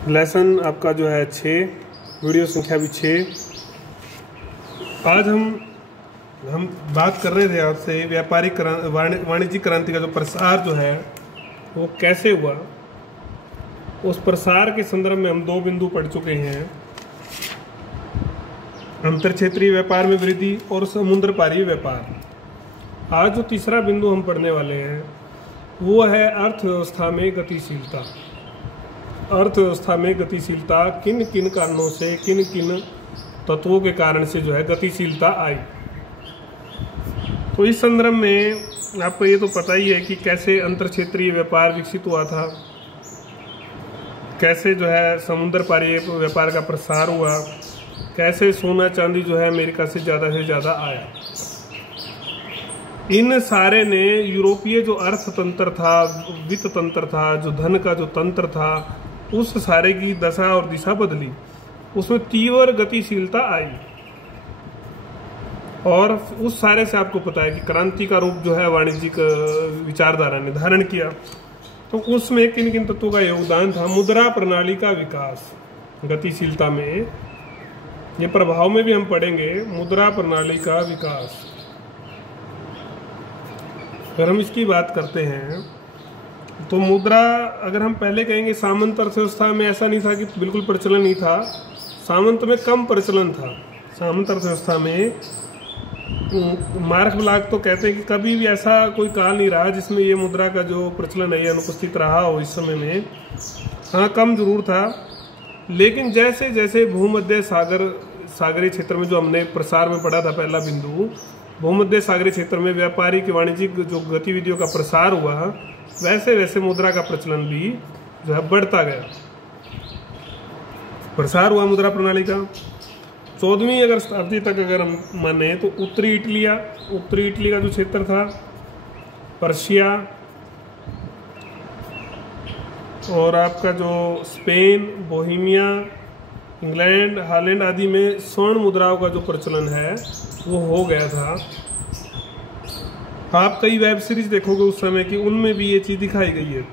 Lesson आपका जो है 6, वीडियो संख्या भी 6। आज हम बात कर रहे थे आपसे व्यापारिक वाणिज्यिक क्रांति का जो प्रसार जो है वो कैसे हुआ। उस प्रसार के संदर्भ में हम 2 बिंदु पढ़ चुके हैं, अंतर क्षेत्रीय व्यापार में वृद्धि और समुद्र पारीय व्यापार। आज जो तीसरा बिंदु हम पढ़ने वाले हैं वो है अर्थव्यवस्था में गतिशीलता। अर्थव्यवस्था में गतिशीलता किन किन कारणों से, किन किन तत्वों के कारण से जो है गतिशीलता आई। तो इस संदर्भ में आपको ये तो पता ही है कि कैसे अंतर क्षेत्रीय व्यापार विकसित हुआ था, कैसे जो है समुद्र पारीय व्यापार का प्रसार हुआ, कैसे सोना चांदी जो है अमेरिका से ज़्यादा आया। इन सारे ने यूरोपीय जो अर्थतंत्र था, वित्त तंत्र था, जो धन का जो तंत्र था, उस सारे की दशा और दिशा बदली। उसमें तीव्र गतिशीलता आई और उस सारे से आपको पता है कि क्रांति का रूप जो है वाणिज्यिक विचारधारा ने धारण किया। तो उसमें किन किन तत्वों का योगदान था। मुद्रा प्रणाली का विकास गतिशीलता में, ये प्रभाव में भी हम पढ़ेंगे। मुद्रा प्रणाली का विकास, अगर हम इसकी बात करते हैं तो मुद्रा, अगर हम पहले कहेंगे सामंत अर्थव्यवस्था में ऐसा नहीं था कि बिल्कुल प्रचलन नहीं था, सामंत में कम प्रचलन था। सामंत अर्थव्यवस्था में मार्क ब्लाक तो कहते हैं कि कभी भी ऐसा कोई काल नहीं रहा जिसमें ये मुद्रा का जो प्रचलन है ये अनुपस्थित रहा हो इस समय में। हाँ, कम जरूर था, लेकिन जैसे जैसे भूमध्य सागरीय क्षेत्र में, जो हमने प्रसार में पढ़ा था पहला बिंदु, भूमध्य सागरीय क्षेत्र में व्यापारिक वाणिज्यिक जो गतिविधियों का प्रसार हुआ, वैसे वैसे मुद्रा का प्रचलन भी जो है बढ़ता गया, प्रसार हुआ मुद्रा प्रणाली का। 14वीं अगर शताब्दी तक अगर हम माने तो उत्तरी इटली का जो क्षेत्र था, पर्शिया और आपका जो स्पेन, बोहेमिया, इंग्लैंड, हॉलैंड आदि में स्वर्ण मुद्राओं का जो प्रचलन है वो हो गया था। आप कई वेब सीरीज देखोगे उस समय की, उनमें भी ये चीज़ दिखाई गई है।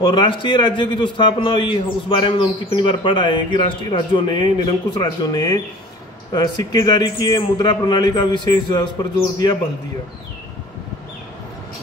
और राष्ट्रीय राज्यों की जो स्थापना हुई है उस बारे में तो हम कितनी बार पढ़ आए हैं कि राष्ट्रीय राज्यों ने, निरंकुश राज्यों ने सिक्के जारी किए, मुद्रा प्रणाली का विशेष जो है उस पर जोर दिया, बल दिया।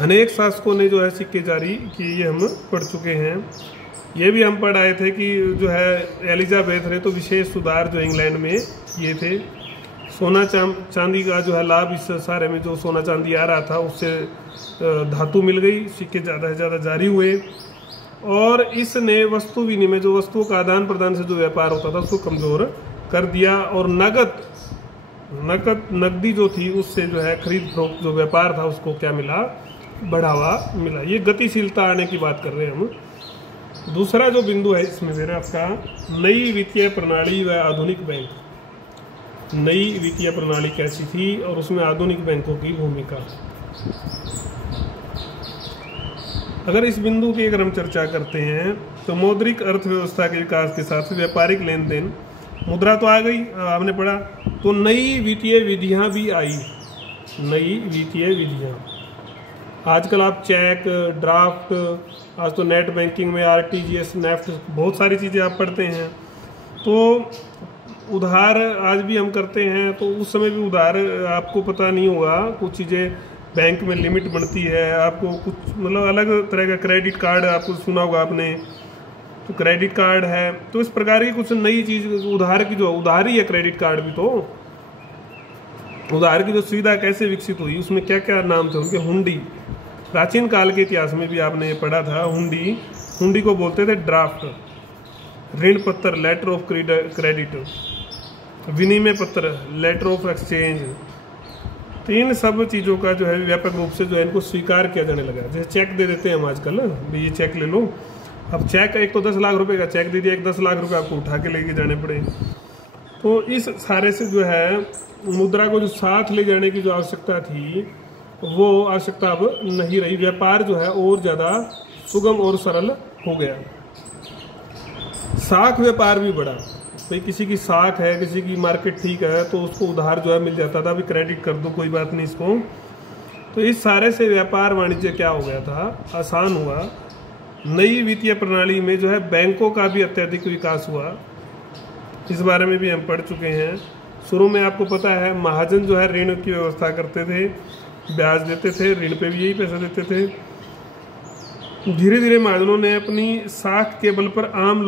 अनेक शासकों ने जो है सिक्के जारी किए, ये हम पढ़ चुके हैं। ये भी हम पढ़ आए थे कि जो है एलिजाबेथ ने तो विशेष सुधार जो इंग्लैंड में ये थे। सोना चांदी का जो है लाभ, इस सारे में जो सोना चांदी आ रहा था उससे धातु मिल गई, सिक्के ज़्यादा से ज़्यादा जारी हुए। और इसने वस्तु विनिमय, जो वस्तुओं का आदान प्रदान से जो व्यापार होता था उसको कमज़ोर कर दिया। और नकदी जो थी उससे जो है खरीद फरोख्त जो व्यापार था उसको क्या मिला, बढ़ावा मिला। ये गतिशीलता आने की बात कर रहे हैं हम। दूसरा जो बिंदु है इसमें मेरा आपका नई वित्तीय प्रणाली व आधुनिक बैंक। नई वित्तीय प्रणाली कैसी थी और उसमें आधुनिक बैंकों की भूमिका। अगर इस बिंदु की अगर हम चर्चा करते हैं तो मौद्रिक अर्थव्यवस्था के विकास के साथ व्यापारिक लेन देन, मुद्रा तो आ गई, आपने पढ़ा, तो नई वित्तीय विधियां भी आई। नई वित्तीय विधियां, आजकल आप चेक, ड्राफ्ट, आज तो नेट बैंकिंग में आरटीजीएस, नेफ्ट, बहुत सारी चीज़ें आप पढ़ते हैं। तो उधार आज भी हम करते हैं, तो उस समय भी उधार आपको पता नहीं होगा, कुछ चीज़ें बैंक में लिमिट बनती है, आपको कुछ मतलब अलग तरह का क्रेडिट कार्ड आपको सुना होगा आपने, तो क्रेडिट कार्ड है। तो इस प्रकार की कुछ नई चीज़ उधार की, जो उधार ही है क्रेडिट कार्ड भी, तो उधार की जो सुविधा कैसे विकसित हुई, उसमें क्या क्या नाम थे उनके। हुंडी, प्राचीन काल के इतिहास में भी आपने पढ़ा था। हुंडी को बोलते थे ड्राफ्ट, ऋण पत्र, लेटर ऑफ क्रेडिट, विनिमय पत्र, लेटर ऑफ एक्सचेंज। तो इन सब चीज़ों का जो है व्यापक रूप से जो है इनको स्वीकार किया जाने लगा। जैसे चेक दे देते हैं हम आजकल, भी ये चेक ले लो। अब चेक एक तो 10 लाख रुपए का चेक दे दिया, 10 लाख रुपए आपको उठा के लेके जाने पड़े। तो इस सारे से जो है मुद्रा को जो साथ ले जाने की जो आवश्यकता थी वो आवश्यकता अब नहीं रही। व्यापार जो है और ज़्यादा सुगम और सरल हो गया। साख व्यापार भी बढ़ा। भाई किसी की साख है, किसी की मार्केट ठीक है तो उसको उधार जो है मिल जाता था, अभी क्रेडिट कर दो कोई बात नहीं इसको। तो इस सारे से व्यापार वाणिज्य क्या हो गया था, आसान हुआ। नई वित्तीय प्रणाली में जो है बैंकों का भी अत्यधिक विकास हुआ, इस बारे में भी हम पढ़ चुके हैं। शुरू में आपको पता है महाजन जो है ऋण की व्यवस्था करते थे, ब्याज देते थे, ऋण पे भी यही पैसा देते थे। धीरे धीरे महाजनों ने अपनी साख के बल पर आम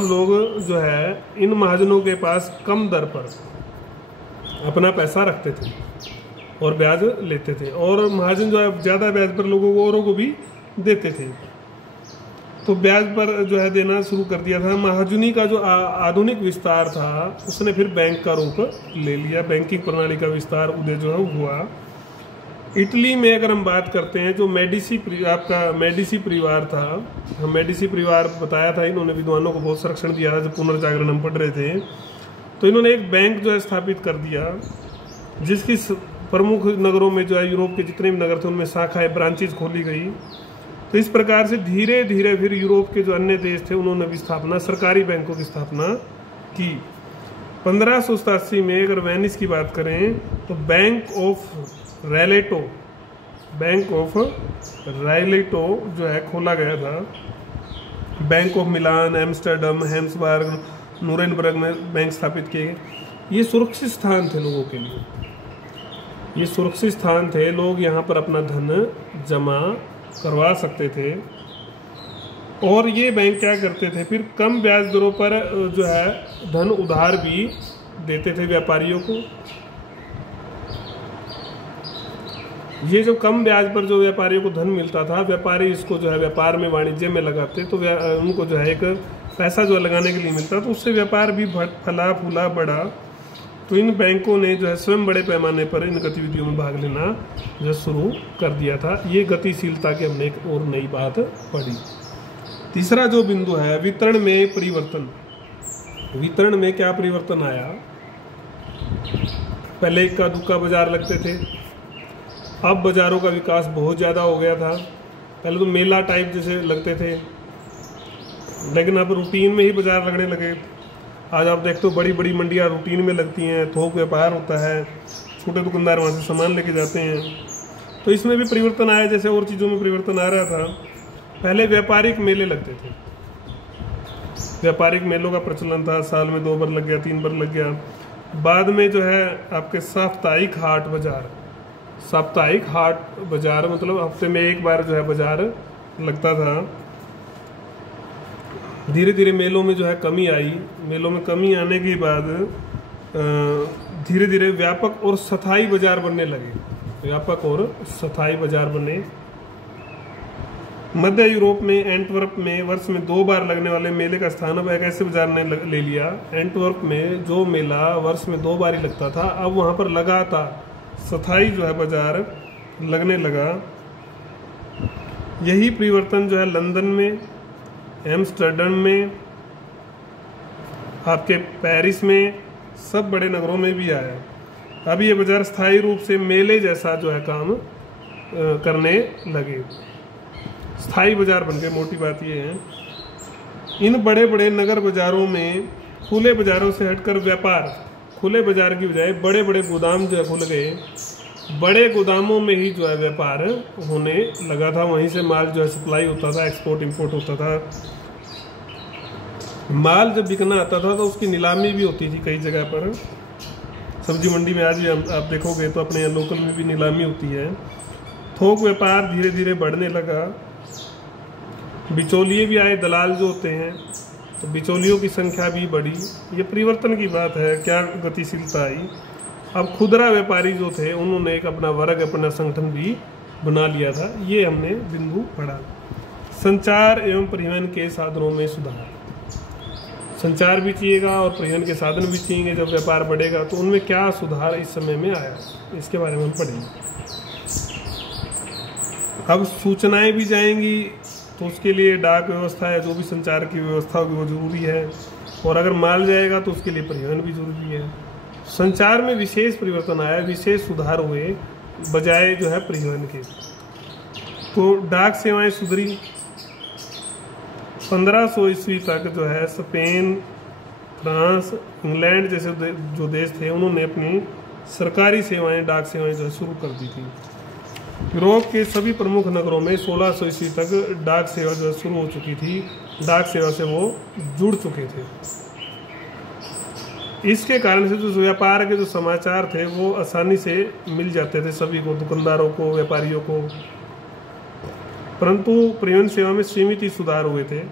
लोग जो है इन महाजनों के पास कम दर पर अपना पैसा रखते थे और ब्याज लेते थे, और महाजन जो है ज़्यादा ब्याज पर लोगों को औरों को भी देते थे। तो ब्याज पर जो है देना शुरू कर दिया था। महाजनी का जो आधुनिक विस्तार था उसने फिर बैंक का रूप ले लिया, बैंकिंग प्रणाली का विस्तार उदय जो है हुआ। इटली में अगर हम बात करते हैं, जो मेडिसी परिवार था, हम मेडिसी परिवार बताया था, इन्होंने विद्वानों को बहुत संरक्षण दिया था जब पुनर्जागरण हम पढ़ रहे थे। तो इन्होंने एक बैंक जो है स्थापित कर दिया, जिसकी प्रमुख नगरों में जो है यूरोप के जितने भी नगर थे उनमें शाखाएं ब्रांचेज खोली गई। तो इस प्रकार से धीरे धीरे फिर यूरोप के जो अन्य देश थे उन्होंने भी सरकारी बैंकों की स्थापना की। 1587 में अगर वेनिस की बात करें तो बैंक ऑफ रायलेटो जो है खोला गया था। Bank of Milan, Amsterdam, Hamburg, Nuremberg में बैंक स्थापित किए गए। ये सुरक्षित स्थान थे लोगों के लिए, ये सुरक्षित स्थान थे, लोग यहाँ पर अपना धन जमा करवा सकते थे। और ये बैंक क्या करते थे, फिर कम ब्याज दरों पर जो है धन उधार भी देते थे व्यापारियों को। ये जो कम ब्याज पर जो व्यापारियों को धन मिलता था, व्यापारी इसको जो है व्यापार में, वाणिज्य में लगाते, तो उनको जो है एक पैसा जो लगाने के लिए मिलता, तो उससे व्यापार भी फला फूला बढ़ा। तो इन बैंकों ने जो है स्वयं बड़े पैमाने पर इन गतिविधियों में भाग लेना जो शुरू कर दिया था। ये गतिशीलता की हमने एक और नई बात पढ़ी। तीसरा जो बिंदु है, वितरण में परिवर्तन। वितरण में क्या परिवर्तन आया? पहले इक्का दुक्का बाजार लगते थे, अब बाजारों का विकास बहुत ज़्यादा हो गया था। पहले तो मेला टाइप जैसे लगते थे, लेकिन अब रूटीन में ही बाजार लगने लगे। आज आप देखते हो बड़ी बड़ी मंडियाँ रूटीन में लगती हैं, थोक व्यापार होता है, छोटे दुकानदार वहाँ से सामान लेके जाते हैं। तो इसमें भी परिवर्तन आया, जैसे और चीज़ों में परिवर्तन आ रहा था। पहले व्यापारिक मेले लगते थे, व्यापारिक मेलों का प्रचलन था, साल में 2 बार लग गया, 3 बार लग गया। बाद में जो है आपके साप्ताहिक हाट बाजार मतलब हफ्ते में 1 बार जो है बाजार लगता था। धीरे धीरे मेलों में जो है कमी आई। मेलों में कमी आने के बाद धीरे धीरे व्यापक और स्थायी बाजार बनने लगे, व्यापक और स्थायी बाजार बने। मध्य यूरोप में एंटवर्प में वर्ष में 2 बार लगने वाले मेले का स्थान अब एक ऐसे बाजार ने ले लिया। एंटवर्प में जो मेला वर्ष में 2 बार ही लगता था, अब वहाँ पर लगातार स्थायी जो है बाजार लगने लगा। यही परिवर्तन जो है लंदन में, एम्स्टर्डम में, आपके पेरिस में, सब बड़े नगरों में भी आया। अब ये बाजार स्थायी रूप से मेले जैसा जो है काम करने लगे, स्थायी बाजार बन गए। मोटी बात ये है, इन बड़े बड़े नगर बाजारों में खुले बाजारों से हटकर व्यापार, खुले बाजार की बजाय बड़े बड़े गोदाम जो है खुल गए। बड़े गोदामों में ही जो है व्यापार होने लगा था, वहीं से माल जो है सप्लाई होता था, एक्सपोर्ट इंपोर्ट होता था। माल जब बिकना आता था तो उसकी नीलामी भी होती थी कई जगह पर। सब्जी मंडी में आज भी आप देखोगे तो अपने यहाँ लोकल में भी नीलामी होती है। थोक व्यापार धीरे धीरे बढ़ने लगा, बिचौलिए भी आए, दलाल जो होते हैं, तो बिचौलियों की संख्या भी बढ़ी। ये परिवर्तन की बात है, क्या गतिशीलता आई। अब खुदरा व्यापारी जो थे उन्होंने एक अपना वर्ग, अपना संगठन भी बना लिया था। ये हमने बिंदु पढ़ा। संचार एवं परिवहन के साधनों में सुधार। संचार भी चाहिएगा और परिवहन के साधन भी चाहिए। जब व्यापार बढ़ेगा तो उनमें क्या सुधार इस समय में आया, इसके बारे में हम पढ़ेंगे। अब सूचनाएं भी जाएंगी तो उसके लिए डाक व्यवस्था है, जो भी संचार की व्यवस्था होगी वो जरूरी है। और अगर माल जाएगा तो उसके लिए परिवहन भी जरूरी है। संचार में विशेष परिवर्तन आया, विशेष सुधार हुए बजाय जो है परिवहन के। तो डाक सेवाएं सुधरी। 1500 ईस्वी तक जो है स्पेन, फ्रांस, इंग्लैंड जैसे जो देश थे उन्होंने अपनी सरकारी सेवाएं, डाक सेवाएं जो है शुरू कर दी थी। यूरोप के सभी प्रमुख नगरों में 1600 ईस्वी तक डाक सेवा जो शुरू हो चुकी थी, डाक सेवा से वो जुड़ चुके थे। इसके कारण से जो व्यापार के जो समाचार थे वो आसानी से मिल जाते थे सभी को, दुकानदारों को, व्यापारियों को। परंतु परिवहन सेवा में सीमित ही सुधार हुए थे।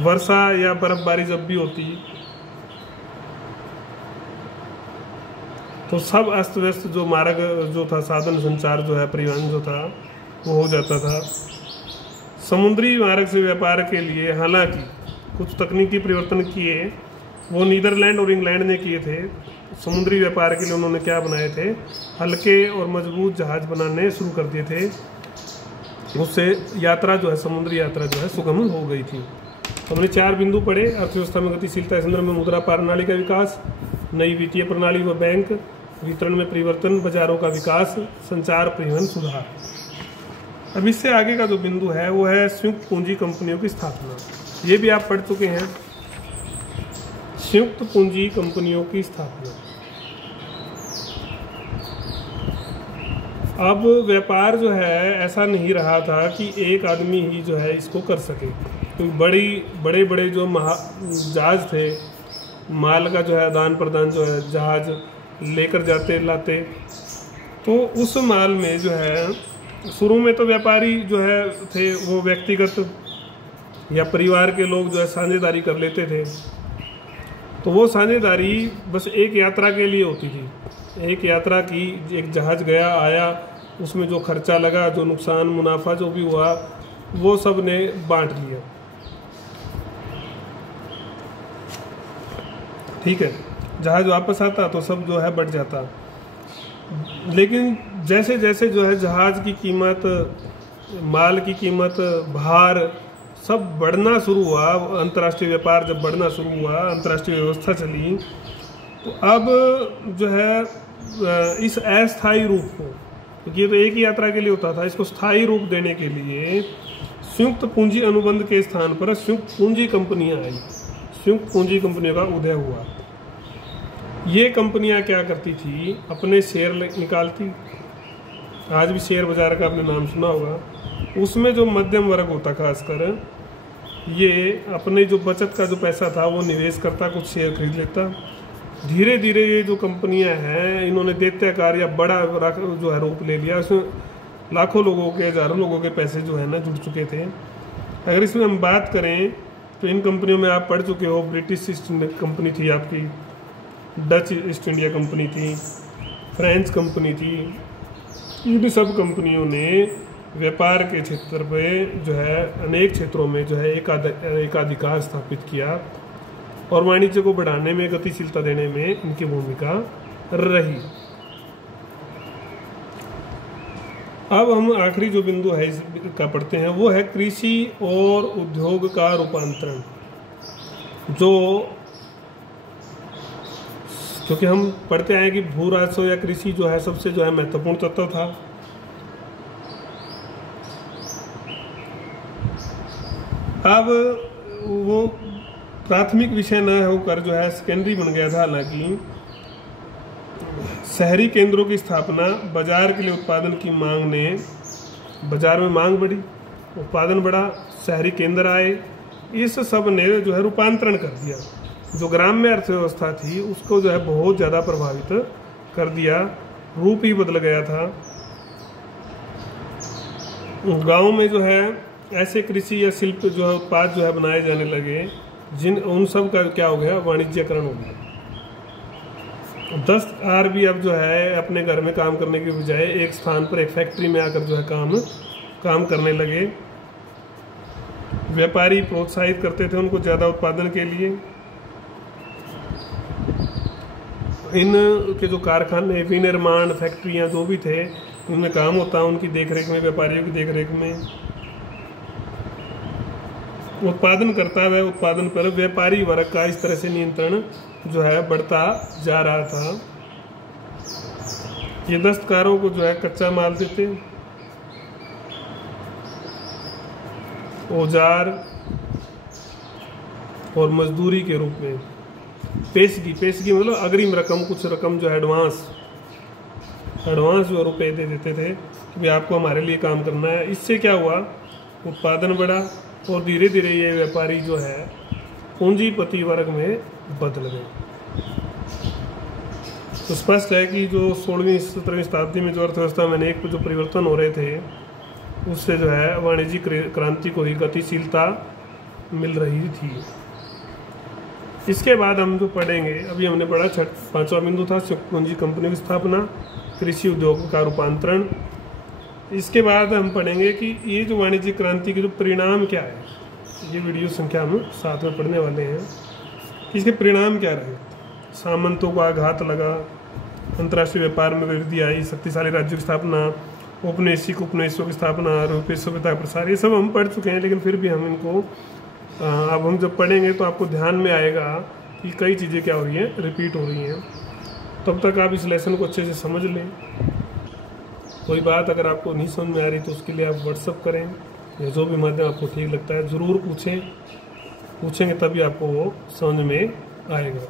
वर्षा या बर्फबारी जब भी होती तो सब अस्त व्यस्त जो मार्ग जो था, साधन संचार जो है, परिवहन जो था वो हो जाता था। समुद्री मार्ग से व्यापार के लिए हालांकि कुछ तकनीकी परिवर्तन किए, वो नीदरलैंड और इंग्लैंड ने किए थे। समुद्री व्यापार के लिए उन्होंने क्या बनाए थे, हल्के और मजबूत जहाज बनाने शुरू कर दिए थे। उससे यात्रा जो है, समुद्री यात्रा जो है सुगम हो गई थी। हमने 4 बिंदु पढ़े। अर्थव्यवस्था में गतिशीलता, इस संदर्भ में मुद्रा प्रणाली का विकास, नई वित्तीय प्रणाली व बैंक, वितरण में परिवर्तन, बाजारों का विकास, संचार, परिवहन सुधार। अब इससे आगे का जो बिंदु है वो है संयुक्त पूंजी कंपनियों की स्थापना। ये भी आप पढ़ चुके हैं, संयुक्त पूंजी कंपनियों की स्थापना। अब व्यापार जो है ऐसा नहीं रहा था कि एक आदमी ही जो है इसको कर सके, क्योंकि बड़े बड़े जो जहाज थे, माल का जो है आदान प्रदान जो है, जहाज लेकर जाते लाते, तो उस माल में जो है शुरू में तो व्यापारी जो है थे वो व्यक्तिगत या परिवार के लोग जो है साझेदारी कर लेते थे। तो वो साझेदारी बस एक यात्रा के लिए होती थी। एक यात्रा की, एक जहाज गया आया, उसमें जो खर्चा लगा, जो नुकसान मुनाफा जो भी हुआ, वो सब ने बांट लिया। ठीक है, जहाज वापस आता तो सब जो है बढ़ जाता। लेकिन जैसे जैसे जो है जहाज की कीमत, माल की कीमत, भार सब बढ़ना शुरू हुआ, अंतर्राष्ट्रीय व्यापार जब बढ़ना शुरू हुआ, अंतर्राष्ट्रीय व्यवस्था चली, तो अब जो है इस अस्थायी रूप को, क्योंकि ये तो एक ही यात्रा के लिए होता था, इसको स्थायी रूप देने के लिए संयुक्त पूंजी अनुबंध के स्थान पर संयुक्त पूंजी कंपनियां आई। संयुक्त पूंजी कंपनियों का उदय हुआ। ये कंपनियां क्या करती थी, अपने शेयर निकालती। आज भी शेयर बाजार का आपने नाम सुना होगा। उसमें जो मध्यम वर्ग होता, खासकर ये अपने जो बचत का जो पैसा था वो निवेश करता, कुछ शेयर खरीद लेता। धीरे धीरे ये जो कंपनियां हैं, इन्होंने दैत्याकार या बड़ा जो है रूप ले लिया। उसमें लाखों लोगों के, हजारों लोगों के पैसे जो है ना जुड़ चुके थे। अगर इसमें हम बात करें तो इन कंपनियों में आप पढ़ चुके हो, ब्रिटिश ईस्ट इंडिया कंपनी थी आपकी, डच ईस्ट इंडिया कंपनी थी, फ्रेंच कंपनी थी। इन सब कंपनियों ने व्यापार के क्षेत्र पे जो है अनेक क्षेत्रों में जो है एकाधिकार स्थापित किया और वाणिज्य को बढ़ाने में, गतिशीलता देने में इनकी भूमिका रही। अब हम आखिरी जो बिंदु है इसका पढ़ते हैं, वो है कृषि और उद्योग का रूपांतरण। जो क्योंकि हम पढ़ते हैं कि भू राजस्व या कृषि जो है सबसे जो है महत्वपूर्ण तत्व था। अब वो प्राथमिक विषय न होकर जो है सेकेंडरी बन गया था। हालांकि शहरी केंद्रों की स्थापना, बाजार के लिए उत्पादन की मांग ने, बाजार में मांग बढ़ी, उत्पादन बढ़ा, शहरी केंद्र आए, इस सब ने जो है रूपांतरण कर दिया। जो ग्राम्य अर्थव्यवस्था थी उसको जो है बहुत ज़्यादा प्रभावित कर दिया, रूप ही बदल गया था। गांव में जो है ऐसे कृषि या शिल्प जो है उत्पाद जो है बनाए जाने लगे, उन सब का क्या हो गया, वाणिज्यकरण हो गया। दस्तकार भी अब जो है अपने घर में काम करने के बजाय एक स्थान पर, एक फैक्ट्री में आकर जो है काम करने लगे। व्यापारी प्रोत्साहित करते थे उनको ज़्यादा उत्पादन के लिए। इन के जो कारखाने, विनिर्माण फैक्ट्रियां जो भी थे, उनमें काम होता, उनकी देखरेख में, व्यापारियों की देखरेख में। उत्पादन करता है, उत्पादन पर व्यापारी वर्ग का इस तरह से नियंत्रण जो है बढ़ता जा रहा था। ये दस्तकारों को जो है कच्चा माल देते, औजार और मजदूरी के रूप में। पेशगी मतलब अग्रिम रकम, कुछ रकम जो है एडवांस जो रुपए दे देते थे कि आपको हमारे लिए काम करना है। इससे क्या हुआ, उत्पादन बढ़ा और धीरे धीरे ये व्यापारी जो है पूंजीपति वर्ग में बदल गए। तो स्पष्ट है कि जो 16वीं 17वीं शताब्दी में जो अर्थव्यवस्था में अनेक जो परिवर्तन हो रहे थे, उससे जो है वाणिज्यिक क्रांति को ही गतिशीलता मिल रही थी। इसके बाद हम जो पढ़ेंगे, अभी हमने पढ़ा 5वां बिंदु था संयुक्त पूंजी कंपनी की स्थापना, कृषि उद्योग का रूपांतरण। इसके बाद हम पढ़ेंगे कि ये जो वाणिज्यिक क्रांति के जो परिणाम क्या है, ये वीडियो संख्या हम 7 में पढ़ने वाले हैं। इसके परिणाम क्या रहे। सामंतों को आघात लगा, अंतर्राष्ट्रीय व्यापार में वृद्धि आई, शक्तिशाली राज्यों की स्थापना, औपनिवेशिक उपनिवेशों की स्थापना, यूरोपीय सभ्यता का प्रसार, ये सब हम पढ़ चुके हैं। लेकिन फिर भी हम इनको अब हम जब पढ़ेंगे तो आपको ध्यान में आएगा कि कई चीज़ें क्या हो रही हैं, रिपीट हो रही हैं। तब तक आप इस लेसन को अच्छे से समझ लें। कोई बात अगर आपको नहीं समझ में आ रही तो उसके लिए आप व्हाट्सअप करें या जो भी माध्यम आपको ठीक लगता है ज़रूर पूछेंगे, तभी आपको वो समझ में आएगा।